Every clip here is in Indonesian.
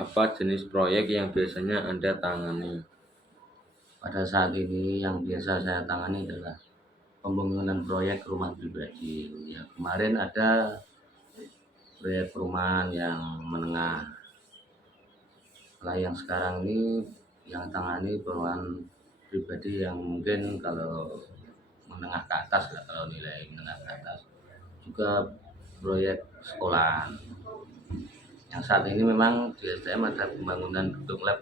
Apa jenis proyek yang biasanya Anda tangani? Pada saat ini yang biasa saya tangani adalah pembangunan proyek rumah pribadi. Ya, kemarin ada proyek perumahan yang menengah. Lah yang sekarang ini yang tangani perumahan pribadi yang mungkin kalau menengah ke atas lah, kalau nilai menengah ke atas. Juga proyek sekolah. Yang saat ini memang di SDM ada pembangunan gedung lab.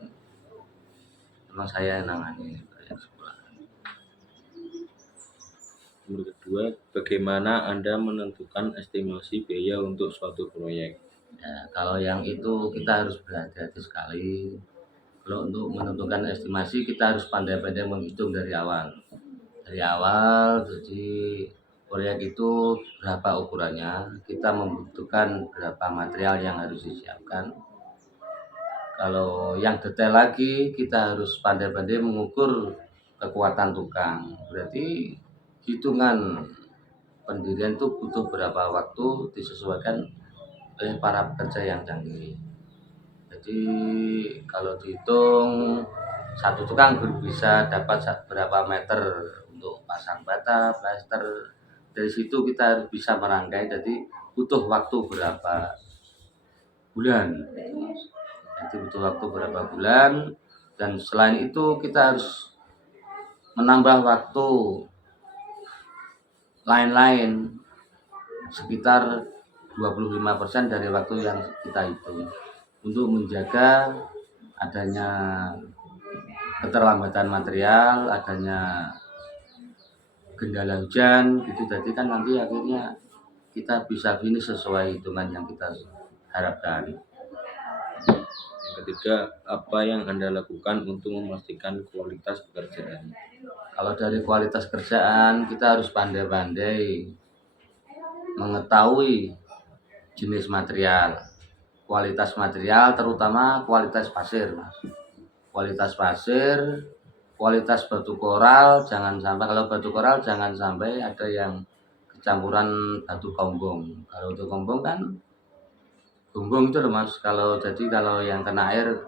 Memang saya yang nangani proyek sekolah. Nomor kedua, bagaimana Anda menentukan estimasi biaya untuk suatu proyek? Ya, kalau yang itu kita harus berhati-hati sekali. Kalau untuk menentukan estimasi kita harus pandai-pandai menghitung dari awal. Dari awal, jadi proyek itu berapa ukurannya, kita membutuhkan berapa material yang harus disiapkan. Kalau yang detail lagi, kita harus pandai-pandai mengukur kekuatan tukang. Berarti hitungan pendirian itu butuh berapa waktu disesuaikan oleh para pekerja yang canggih. Jadi kalau dihitung satu tukang bisa dapat berapa meter untuk pasang bata, plaster. Dari situ kita harus bisa merangkai. Jadi butuh waktu berapa bulan. Jadi butuh waktu berapa bulan. Dan selain itu kita harus menambah waktu lain-lain sekitar 25% dari waktu yang kita hitung untuk menjaga adanya keterlambatan material, adanya kendala hujan gitu. Jadi kan nanti akhirnya kita bisa finish sesuai hitungan yang kita harapkan. Yang ketiga, apa yang Anda lakukan untuk memastikan kualitas pekerjaan? Kalau dari kualitas kerjaan kita harus pandai-pandai mengetahui jenis material, kualitas material, terutama kualitas pasir, Mas. Kualitas pasir, kualitas batu koral, jangan sampai, kalau batu koral jangan sampai ada yang kecampuran batu gombong. Kalau batu gombong kan gombong itu loh Mas, kalau yang kena air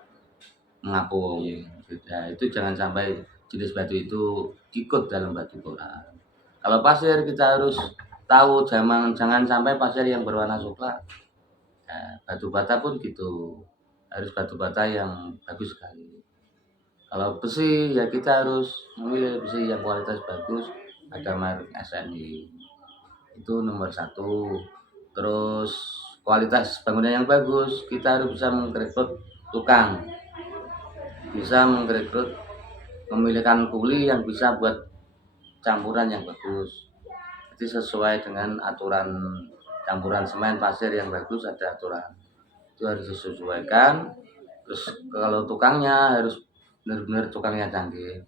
mengapung. Ya, itu jangan sampai jenis batu itu ikut dalam batu koral. Kalau pasir kita harus tahu, jangan sampai pasir yang berwarna coklat. Ya, batu bata pun gitu, harus batu bata yang bagus sekali. Kalau besi ya kita harus memilih besi yang kualitas bagus, ada merek SNI. Itu nomor satu. Terus kualitas bangunan yang bagus, kita harus bisa merekrut tukang, bisa merekrut, memilihkan kuli yang bisa buat campuran yang bagus. Jadi sesuai dengan aturan campuran semen pasir yang bagus, ada aturan itu harus disesuaikan. Terus kalau tukangnya harus benar-benar tukangnya canggih.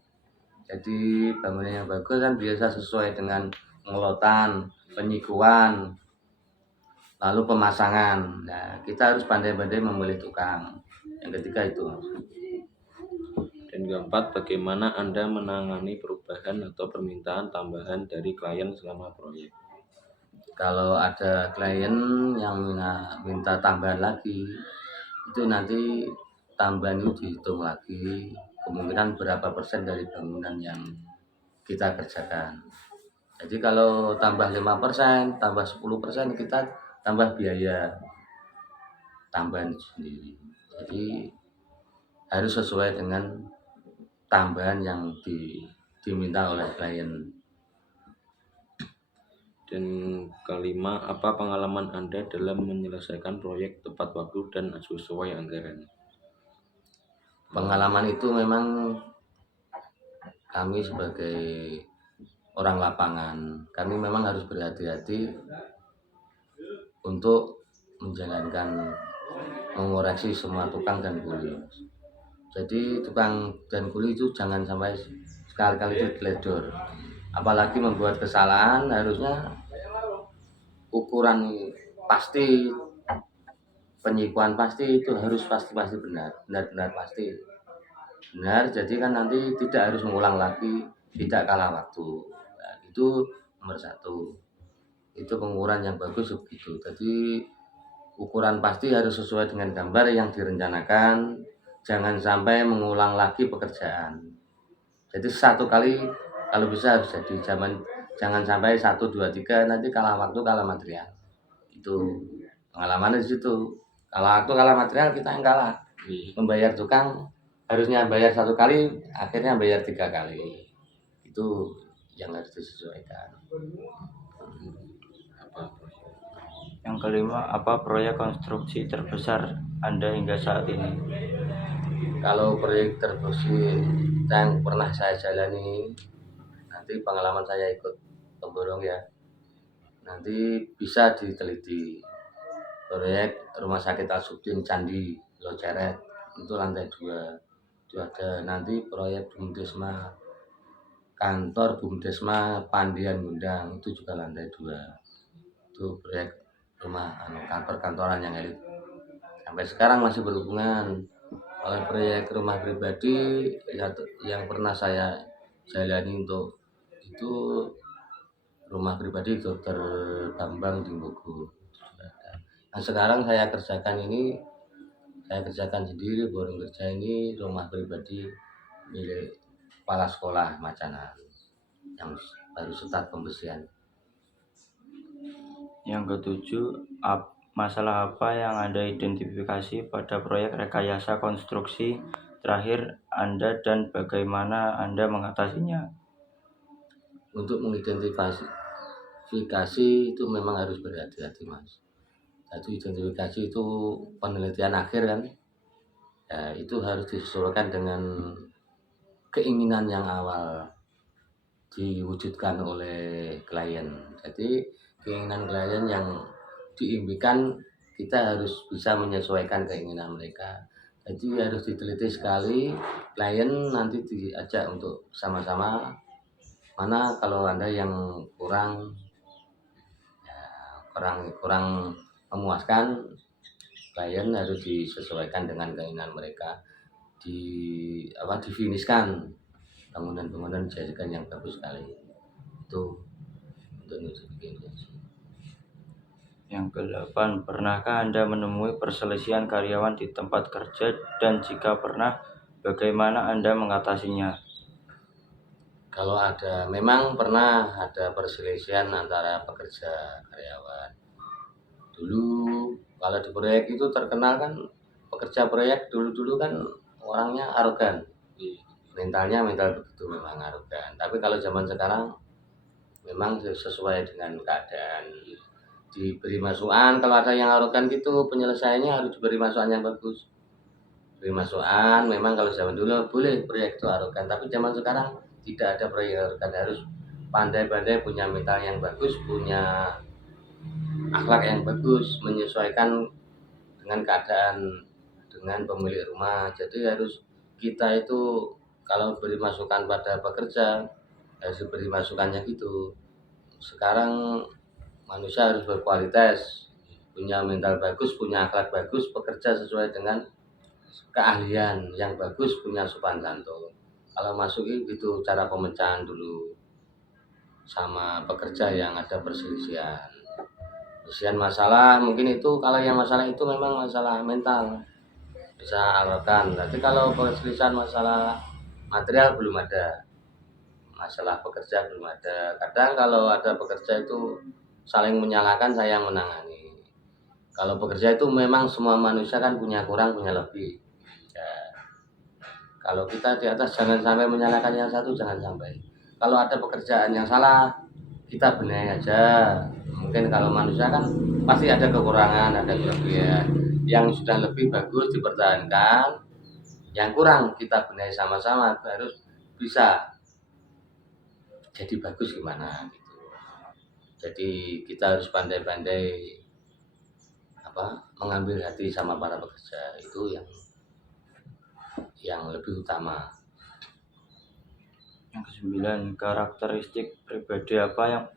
Jadi bangunan yang bagus kan biasa sesuai dengan pengelotan, penyikuan, lalu pemasangan. Nah, kita harus pandai-pandai memilih tukang. Yang ketiga itu. Dan keempat, bagaimana Anda menangani perubahan atau permintaan tambahan dari klien selama proyek? Kalau ada klien yang minta tambahan lagi, itu nanti tambahan itu dihitung lagi, kemungkinan berapa persen dari bangunan yang kita kerjakan. Jadi kalau tambah 5%, tambah 10%, kita tambah biaya tambahan sendiri. Jadi harus sesuai dengan tambahan yang diminta oleh klien. Dan kelima, apa pengalaman Anda dalam menyelesaikan proyek tepat waktu dan sesuai anggaran? Pengalaman itu memang kami sebagai orang lapangan, kami memang harus berhati-hati untuk mengoreksi semua tukang dan kuli. Jadi tukang dan kuli itu jangan sampai sekali-kali itu teledor. Apalagi membuat kesalahan, harusnya ukuran pasti, penyikuan pasti itu harus pasti benar-benar pasti benar. Jadi kan nanti tidak harus mengulang lagi tidak kalah waktu. Nah, itu nomor satu. Itu pengukuran yang bagus begitu. Jadi ukuran pasti harus sesuai dengan gambar yang direncanakan. Jangan sampai mengulang lagi pekerjaan. Jadi satu kali kalau bisa harus jadi jangan sampai 1, 2, 3 nanti kalah waktu kalah material. Itu pengalamannya di situ. Kalah waktu kalah material kita yang kalah. Membayar tukang harusnya bayar 1 kali, akhirnya bayar 3 kali. Itu yang harus disesuaikan. Yang kelima, apa proyek konstruksi terbesar Anda hingga saat ini? Kalau proyek terbesar yang pernah saya jalani, nanti pengalaman saya ikut pemborong ya, nanti bisa diteliti. Proyek Rumah Sakit Al-Subdin Candi Loceret itu lantai 2 itu ada. Nanti proyek Bumdesma, kantor Bumdesma Pandian Gundang itu juga lantai 2. Itu proyek rumah perkantoran yang elit. Sampai sekarang masih berhubungan. Oleh proyek rumah pribadi yang pernah saya jalani untuk itu rumah pribadi Dr. Bambang Dimbogo. Nah sekarang saya kerjakan sendiri, baru kerja ini rumah pribadi milik kepala sekolah Macanan yang baru start pembersihan. Yang ketujuh, masalah apa yang Anda identifikasi pada proyek rekayasa konstruksi terakhir Anda dan bagaimana Anda mengatasinya? Untuk mengidentifikasi itu memang harus berhati-hati Mas. Jadi identifikasi itu penelitian akhir kan, ya, itu harus disesuaikan dengan keinginan yang awal diwujudkan oleh klien. Jadi keinginan klien yang diimpikan kita harus bisa menyesuaikan keinginan mereka. Jadi harus diteliti sekali, klien nanti diajak untuk sama-sama mana kalau Anda yang kurang memuaskan, klien harus disesuaikan dengan keinginan mereka, difinishkan bangunan dijadikan yang bagus sekali. Itu untuk notifikasi. Yang ke-8, pernahkah Anda menemui perselisihan karyawan di tempat kerja dan jika pernah, bagaimana Anda mengatasinya? Kalau memang pernah ada perselisihan antara pekerja karyawan. Dulu kalau di proyek itu terkenal kan, pekerja proyek dulu kan orangnya arogan. Mental begitu, memang arogan. Tapi kalau zaman sekarang memang sesuai dengan keadaan. Diberi masukan, kalau ada yang arogan gitu penyelesaiannya harus diberi masukan yang bagus. Beri masukan, memang kalau zaman dulu boleh proyek itu arogan, tapi zaman sekarang tidak ada proyek arogan, harus pandai-pandai, punya mental yang bagus, punya akhlak yang bagus, menyesuaikan dengan keadaan, dengan pemilik rumah. Jadi harus kita itu kalau beri masukan pada pekerja harus beri masukannya gitu. Sekarang manusia harus berkualitas, punya mental bagus, punya akhlak bagus, bekerja sesuai dengan keahlian yang bagus, punya sopan santun. Kalau masukin gitu cara pemecahan dulu sama pekerja yang ada perselisihan masalah, mungkin itu kalau yang masalah itu memang masalah mental, bisa arogan. Tapi kalau perselisihan masalah material belum ada, masalah pekerja belum ada. Kadang kalau ada pekerja itu saling menyalahkan, saya yang menangani. Kalau pekerja itu memang semua manusia kan punya kurang punya lebih ya. Kalau kita di atas jangan sampai menyalahkan yang satu, jangan sampai. Kalau ada pekerjaan yang salah kita benahi aja. Mungkin kalau manusia kan pasti ada kekurangan, ada kelebihan. Yang sudah lebih bagus dipertahankan, yang kurang kita benahi sama-sama harus bisa jadi bagus gimana gitu. Jadi kita harus pandai-pandai mengambil hati sama para pekerja, itu yang lebih utama. Yang ke-9, karakteristik pribadi apa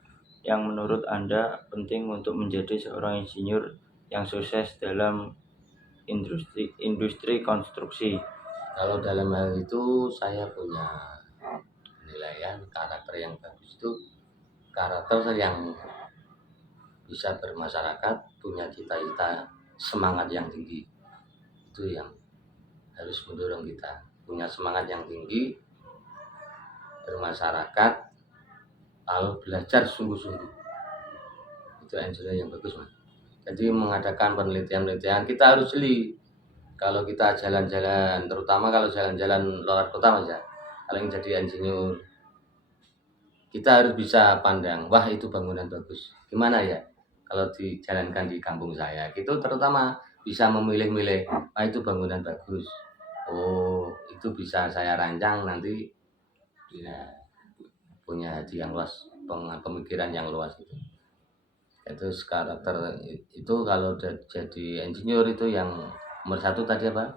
yang menurut Anda penting untuk menjadi seorang insinyur yang sukses dalam industri konstruksi? Kalau dalam hal itu saya punya penilaian. Karakter yang bagus itu karakter yang bisa bermasyarakat, punya cita-cita, semangat yang tinggi. Itu yang harus mendorong kita, punya semangat yang tinggi, bermasyarakat, lalu belajar sungguh-sungguh. Itu engineer yang bagus, Mas. Jadi mengadakan penelitian-penelitian, kita harus jeli. Kalau kita jalan-jalan, terutama kalau jalan-jalan luar kota, Mas ya, kalau yang jadi insinyur, kita harus bisa pandang, wah itu bangunan bagus. Gimana ya kalau dijalankan di kampung saya? Itu terutama bisa memilih-milih, wah itu bangunan bagus. Oh, itu bisa saya rancang nanti ya, punya hati yang luas, pemikiran yang luas gitu. Itu karakter itu kalau jadi insinyur itu yang nomor satu tadi apa?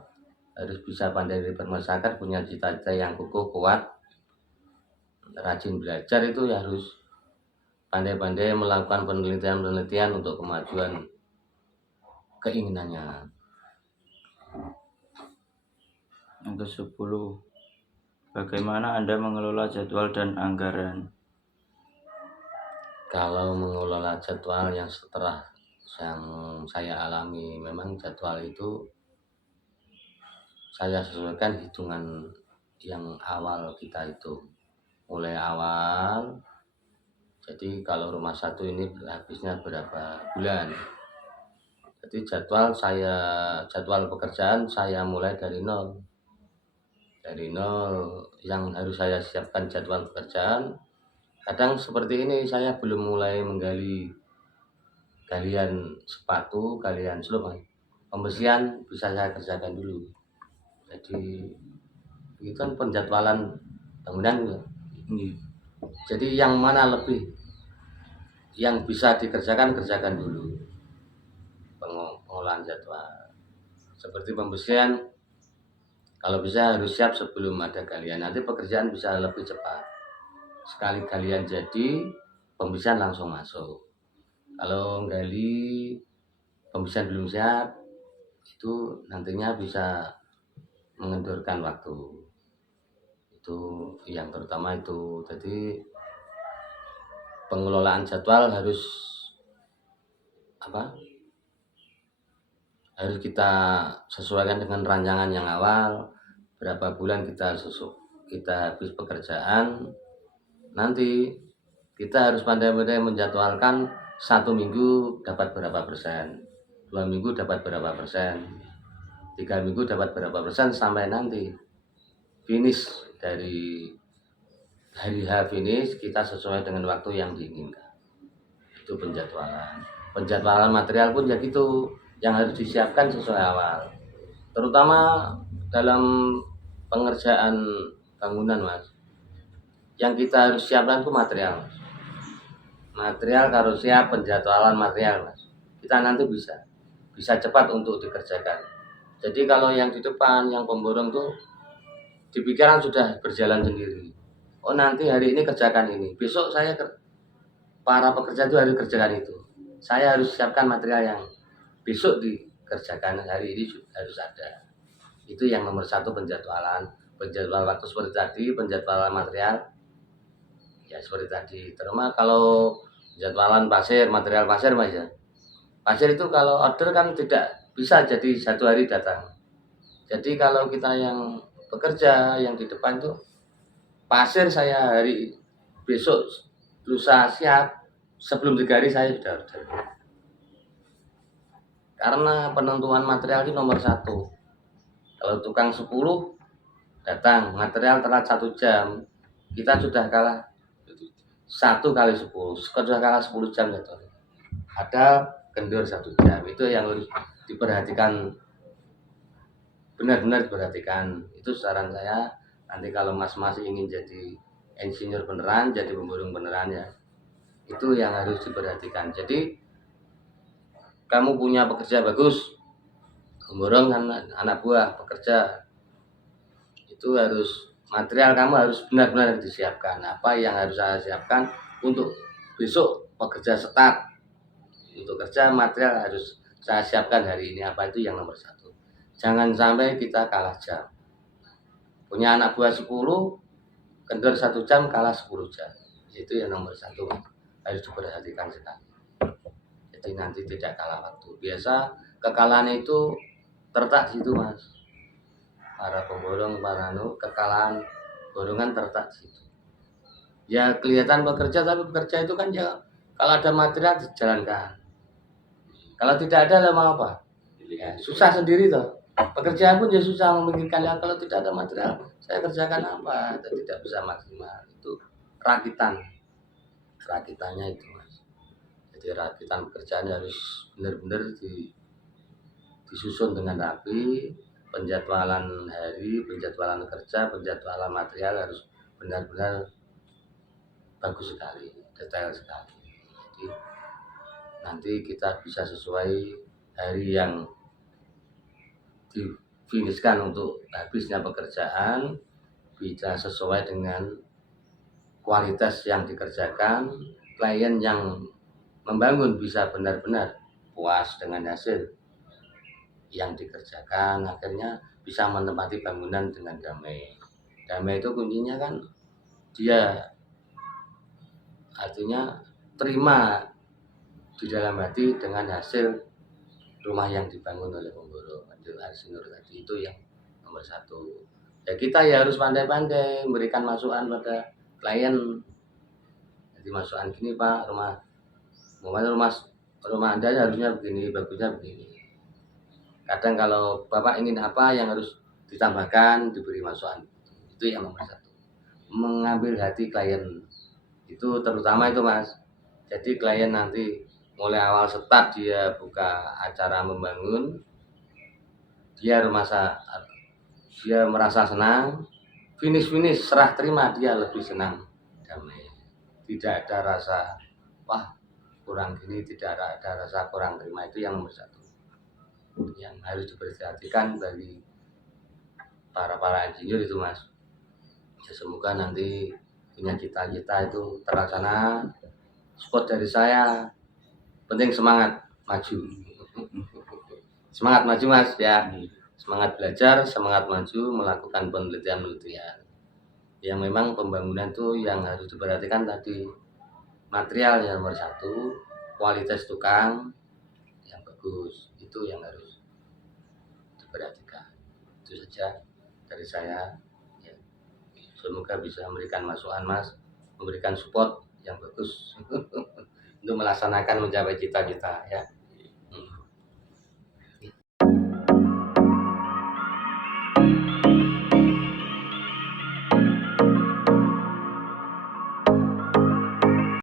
Harus bisa pandai bermasyarakat, punya cita-cita yang kukuh kuat, rajin belajar, itu ya harus pandai-pandai melakukan penelitian-penelitian untuk kemajuan keinginannya. Yang ke-10, bagaimana Anda mengelola jadwal dan anggaran? Kalau mengelola jadwal yang setelah yang saya alami, memang jadwal itu saya sesuaikan hitungan yang awal kita itu. Mulai awal, jadi kalau rumah satu ini habisnya berapa bulan. Jadi jadwal pekerjaan saya mulai dari nol. Dari nol yang harus saya siapkan jadwal pekerjaan. Kadang seperti ini saya belum mulai menggali galian sepatu, galian selop. Pembersihan bisa saya kerjakan dulu. Jadi itu kan penjadwalan bangunan. Jadi yang mana lebih yang bisa dikerjakan, kerjakan dulu. Pengolahan jadwal. Seperti pembersihan, kalau bisa harus siap sebelum ada galian. Nanti pekerjaan bisa lebih cepat. Sekali galian jadi, pembersihan langsung masuk. Kalau gali pembersihan belum siap, itu nantinya bisa mengendurkan waktu. Itu yang terutama itu. Jadi pengelolaan jadwal harus harus kita sesuaikan dengan rancangan yang awal. Berapa bulan kita habis pekerjaan, nanti kita harus pandai-pandai menjadwalkan 1 minggu dapat berapa persen, 2 minggu dapat berapa persen, 3 minggu dapat berapa persen, sampai nanti finish dari hari H finish kita sesuai dengan waktu yang diinginkan. Itu penjadwalan material pun ya gitu, yang harus disiapkan sesuai awal, terutama dalam pengerjaan bangunan, Mas. Yang kita harus siapkan itu material harus siap, penjadwalan material, Mas. Kita nanti bisa cepat untuk dikerjakan. Jadi kalau yang di depan, yang pemborong tuh di pikiran sudah berjalan sendiri. Oh nanti hari ini kerjakan ini, besok para pekerja itu harus kerjakan itu. Saya harus siapkan material yang besok dikerjakan, hari ini harus ada. Itu yang nomor satu, penjadwalan waktu seperti tadi, penjadwalan material ya seperti tadi. Terutama kalau jadwalan material pasir, Mas ya. Pasir itu kalau order kan tidak bisa jadi 1 hari datang. Jadi kalau kita yang bekerja yang di depan tuh, pasir saya hari besok lusa siap, sebelum 3 hari saya sudah order. Karena penentuan material itu nomor 1. Kalau tukang 10 datang, material telat 1 jam, kita sudah kalah 1 kali 10, sudah kalah 10 jam gitu. Ada kendur 1 jam. Itu yang harus diperhatikan, benar-benar diperhatikan. Itu saran saya. Nanti kalau mas-mas ingin jadi insinyur beneran, jadi pemborong beneran ya, itu yang harus diperhatikan. Jadi kamu punya pekerja bagus, pemborong anak buah pekerja, itu harus material kamu harus benar-benar disiapkan. Apa yang harus saya siapkan untuk besok pekerja start, untuk kerja material harus saya siapkan hari ini apa, itu yang nomor 1. Jangan sampai kita kalah jam. Punya anak buah 10, kendor 1 jam kalah 10 jam. Itu yang nomor 1 harus diperhatikan sekali. Jadi nanti tidak kalah waktu. Biasa kekalahan itu tertak situ Mas. Para pemborong, para kekalahan borongan tertak situ. Ya kelihatan bekerja, tapi bekerja itu kan ya kalau ada material dijalankan. Kalau tidak ada mau apa? Ya, susah sendiri toh. Pekerjaan pun ya susah memikirkan ya kalau tidak ada material saya kerjakan apa? Dan tidak bisa maksimal. Itu rakitannya itu Mas. Jadi rakitan pekerjaan harus benar-benar disusun dengan rapi, penjadwalan hari, penjadwalan kerja, penjadwalan material harus benar-benar bagus sekali, detail sekali. Jadi nanti kita bisa sesuai hari yang difinishkan untuk habisnya pekerjaan, bisa sesuai dengan kualitas yang dikerjakan, klien yang membangun bisa benar-benar puas dengan hasil yang dikerjakan, akhirnya bisa menempati bangunan dengan damai. Damai itu kuncinya kan dia artinya terima di dalam hati dengan hasil rumah yang dibangun oleh pemborong. Arsinur tadi itu yang nomor 1. Ya kita ya harus pandai-pandai memberikan masukan pada klien. Jadi masukan gini Pak, rumah Anda harusnya begini, bagusnya begini. Kadang kalau Bapak ingin apa yang harus ditambahkan, diberi masukan. Itu yang nomor 1. Mengambil hati klien. Itu terutama itu Mas. Jadi klien nanti mulai awal start dia buka acara membangun, dia merasa senang, finish serah terima dia lebih senang, damai. Tidak ada rasa wah kurang gini, tidak ada rasa kurang terima. Itu yang nomor 1 yang harus diperhatikan bagi para insinyur itu Mas. Ya, semoga nanti punya cita-cita itu terlaksana. Support dari saya, penting semangat maju. Semangat maju Mas ya. Semangat belajar, semangat maju, melakukan penelitian. Yang memang pembangunan itu yang harus diperhatikan tadi, material yang nomor 1, kualitas tukang yang bagus, itu yang harus diperhatikan. Itu saja dari saya. Ya. Semoga bisa memberikan masukan Mas, memberikan support yang bagus untuk melaksanakan mencapai cita-cita ya.